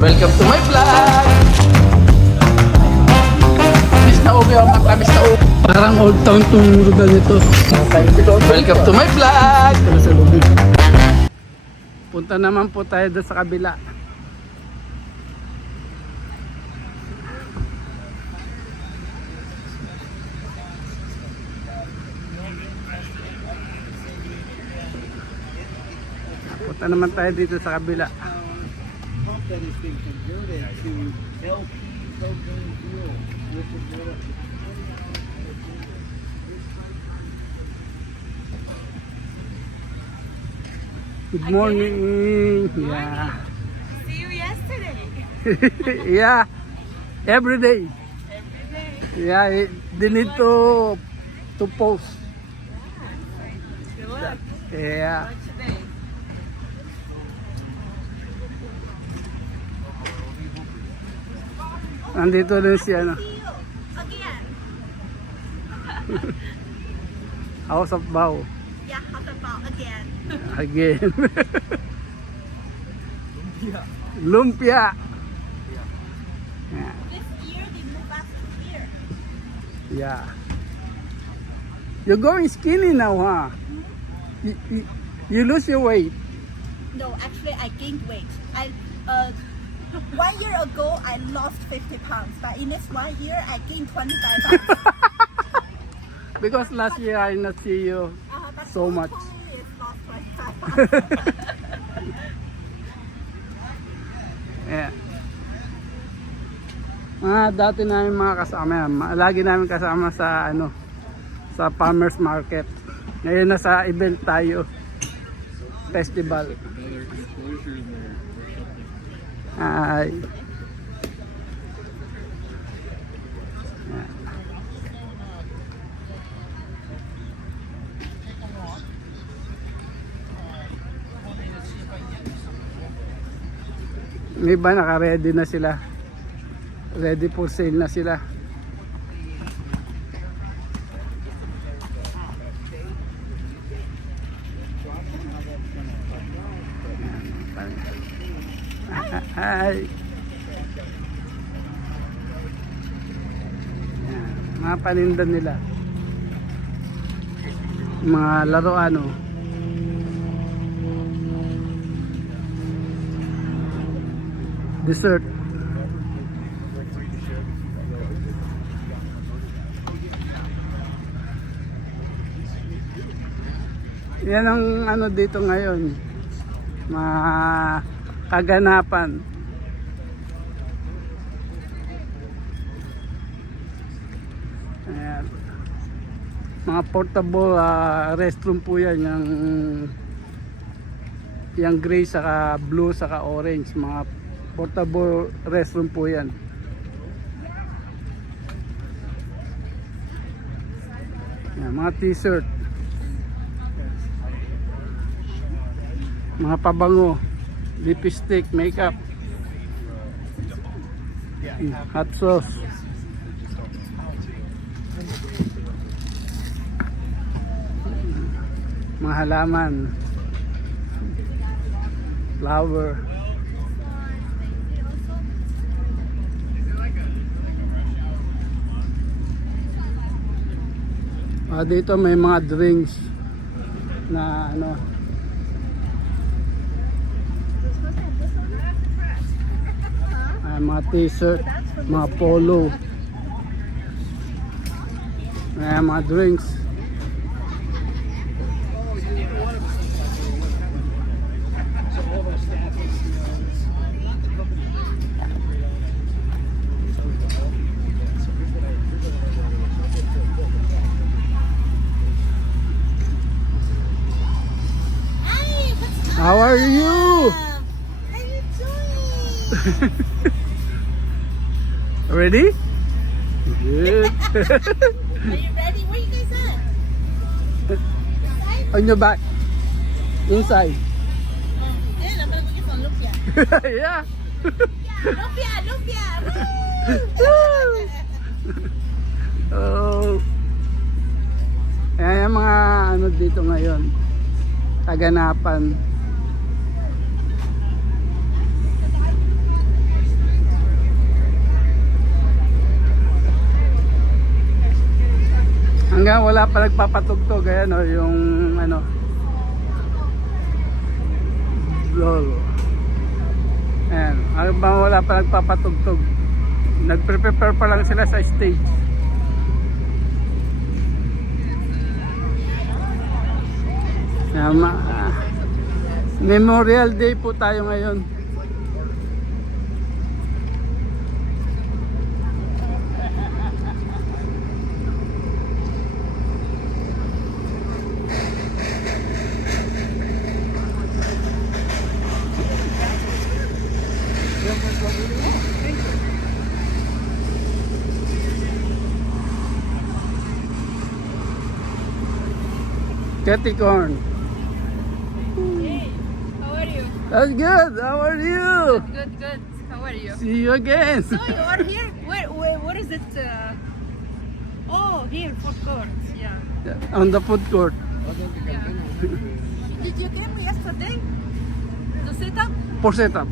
Welcome to my vlog! Miss na ubi ang mata, miss na ubi. Parang old town tong lugar nito. Welcome to my vlog! Punta naman po tayo doon sa kabila. Punta naman tayo dito sa kabila. That has been converted to LP propane fuel, which is what Good morning. Yeah. See you yesterday. Yeah. Every day. Every day. Yeah, they need to post. Good. Yeah. What's today? Nandito din si ano, See you again. House of Bao. Yeah, how's about again? Again. Lumpia. Yeah. This year they move us to here. Yeah. You're going skinny now, huh? You lose your weight. No, actually I gained weight. I 1 year ago I lost 50 pounds, but in this 1 year I gained 25 pounds. Because last year I not see you. But So much. totally it's lost 25 pounds. Yeah. Dati namin mga kasama yan. Lagi namin kasama sa ano, sa farmers market. Ngayon nasa event tayo. Festival. Ay. May iba naka-ready na sila. Ready for sale na sila. Hi. Yan, mga paninda nila. Mga laruan, oh. Dessert. Yan ang ano dito ngayon. Mga kaganapan. Ayan. Mga portable restroom po yan. Yung gray saka blue saka orange. Mga portable restroom po yan. Yan, mga t-shirt. Mga pabango, lipstick, makeup, hot sauce. Mga halaman, flower. Dito may mga drinks na ano, mga t-shirt, mga polo, mga drinks. How are you? How you doing? Ready? Good. Are you ready? Where you guys at? On your back. Inside. Then I'm gonna go get some lumpia. Yeah. Lumpia, lumpia. Oh. Ayan yung mga ano dito ngayon. Kaganapan. wala pa nagpapatugtog, ayan o, yung ano, lolo. Ayan, habang wala pa nagpapatugtog, nagprepare pa lang sila sa stage. Ayan, Memorial Day po tayo ngayon. Catty corn. Hey, how are you? That's good. How are you? Good, good. How are you? See you again. So you are here? Where is it? Oh, here, food court. Yeah. On the food court. Did you came yesterday to set up? For setup.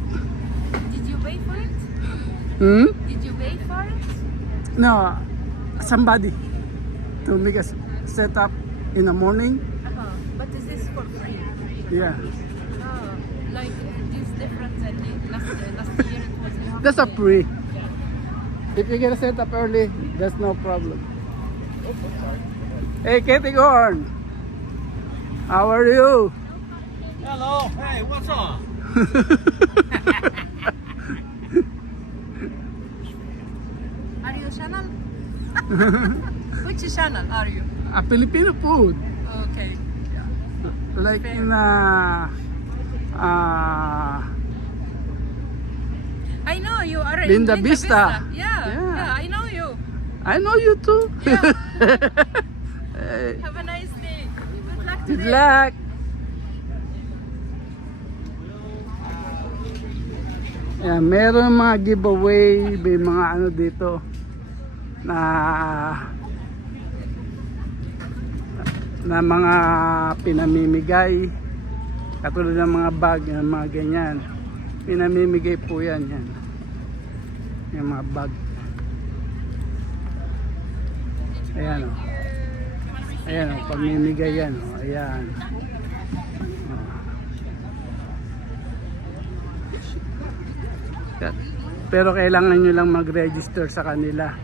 Did you pay for it? Hmm? Did you pay for it? No, somebody to make a setup in the morning. But is this for free? Yeah, Oh, like it is different than the last year it was half that's a day. free. If you get a setup early, that's no problem. Hey, Catty corn. How are you? Hello. Hey, what's up? Are you channel? Which channel are you? A Filipino food. Okay. Like in I know you are in Linda Vista. Yeah, Yeah. yeah, I know you. I know you too. Yeah. Hey, Have a nice day. Good luck good today. luck. Yeah, meron mga giveaway, may mga ano dito na mga pinamimigay, katulad ng mga bag, ng mga ganyan, pinamimigay po yan, yung mga bag. Ayan o, ayan o, pamimigay yan o, ayan o. Pero kailangan nyo lang mag-register sa kanila.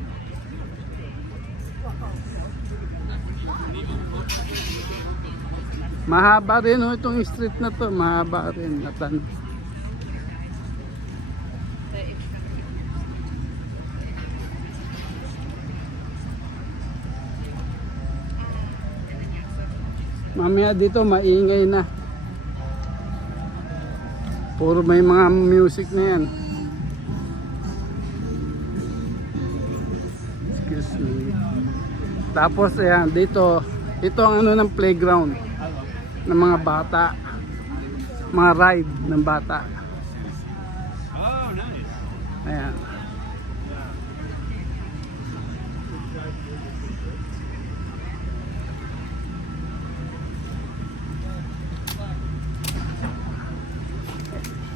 Mahaba rin oh, itong street na to, mahaba rin. Mamaya dito maingay na. Puro may mga music na yan. Excuse me. Tapos ayan, dito, ito ang ano ng playground ng mga bata. Mga ride ng bata. Oh, nice. Ayan.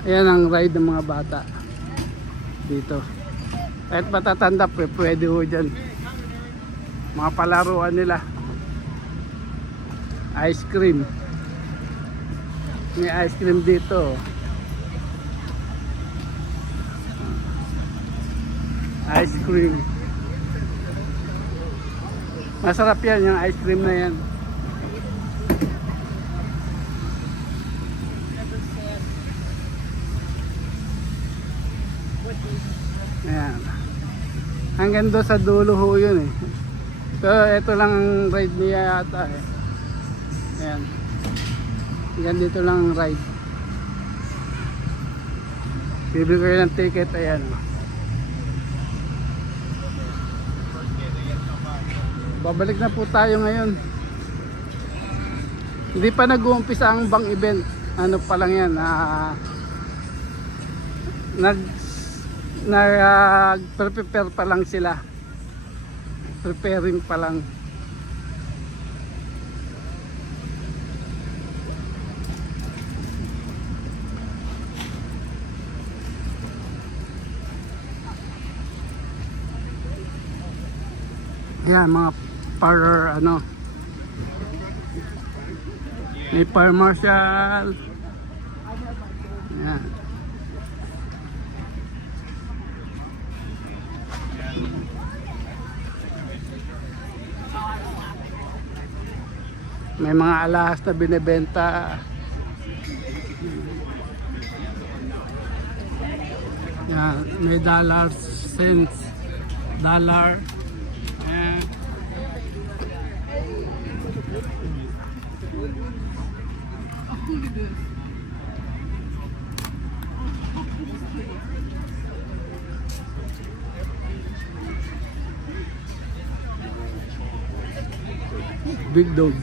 Ayan ang ride ng mga bata dito. Kahit matatanda, pwede ho dyan. Mga palaruan nila. Ice cream. May ice cream dito. Ice cream. Masarap yan, yung ice cream na yan. Ayan. Hanggang doon sa dulo ho yun eh. So ito lang ang ride niya yata eh. Ayan. Hanggang dito lang ang ride. Bibili kayo ng ticket, ayan. Babalik na po tayo ngayon. Hindi pa nag-uumpisa ang bang event. Ano pa lang yan, prepare pa lang sila. Preparing pa lang. Yan mga para ano May fire marshal. Yan. May mga alahas na binebenta. Yan, may dollar, cents, dollar. Ayan. Big dog.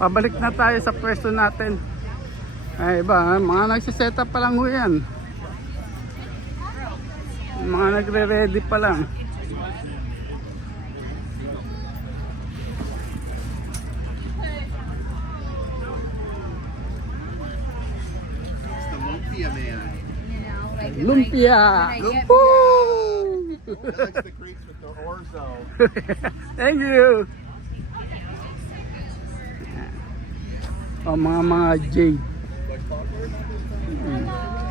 Pabalik na tayo sa pwesto natin. Ay iba, mga nagsiset up pa lang ho yan. Mga nagre-ready pa lang. Lumpia man. Lumpia! Woo! That's the creeks with the orzo. Thank you! Oh, mga jade.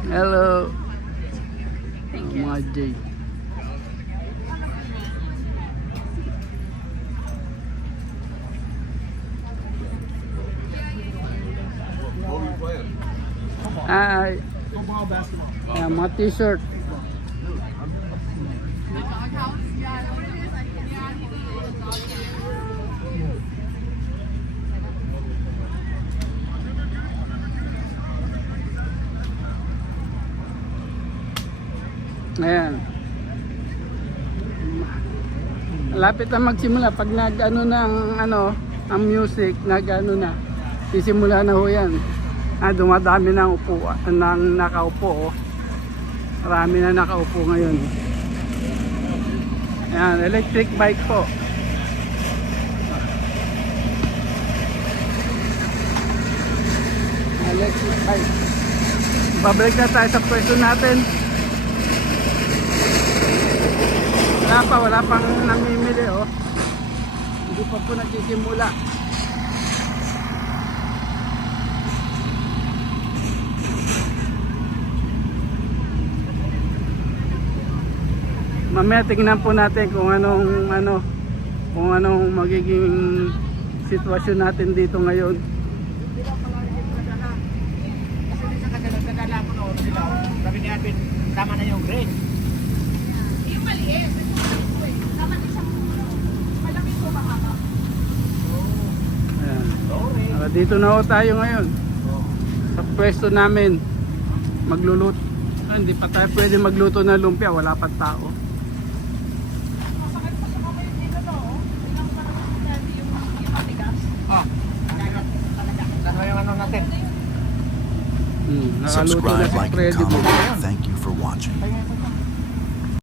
Hello. Mga jade. What are we playing? Hi. Ayan, mga t-shirt. Ayan. Lapit na magsimula pag nag-ano ng ang music, nag-ano na. Sisimula na ho yan. Dumadami ng upo, ng nakaupo. Oh. Marami na nakaupo ngayon. Ayan, electric bike po. Electric bike. Babalik na tayo sa pwesto natin. Wala pang namimili oh. Hindi pa po nagsisimula. Mamaya tingnan po natin kung anong magiging sitwasyon natin dito ngayon. Sabi ni Alvin, tama na yung grade. Yung maliit. Tama na siya. Malaki ko mahaba. Ayan. Dito na ho tayo ngayon. Sa pwesto namin. Magluluto. Hindi pa tayo pwede magluto ng lumpia. Wala pa tao. Ano yung ano natin? Nakaluto na Subscribe, si like, and Freddy. comment. Thank you for watching.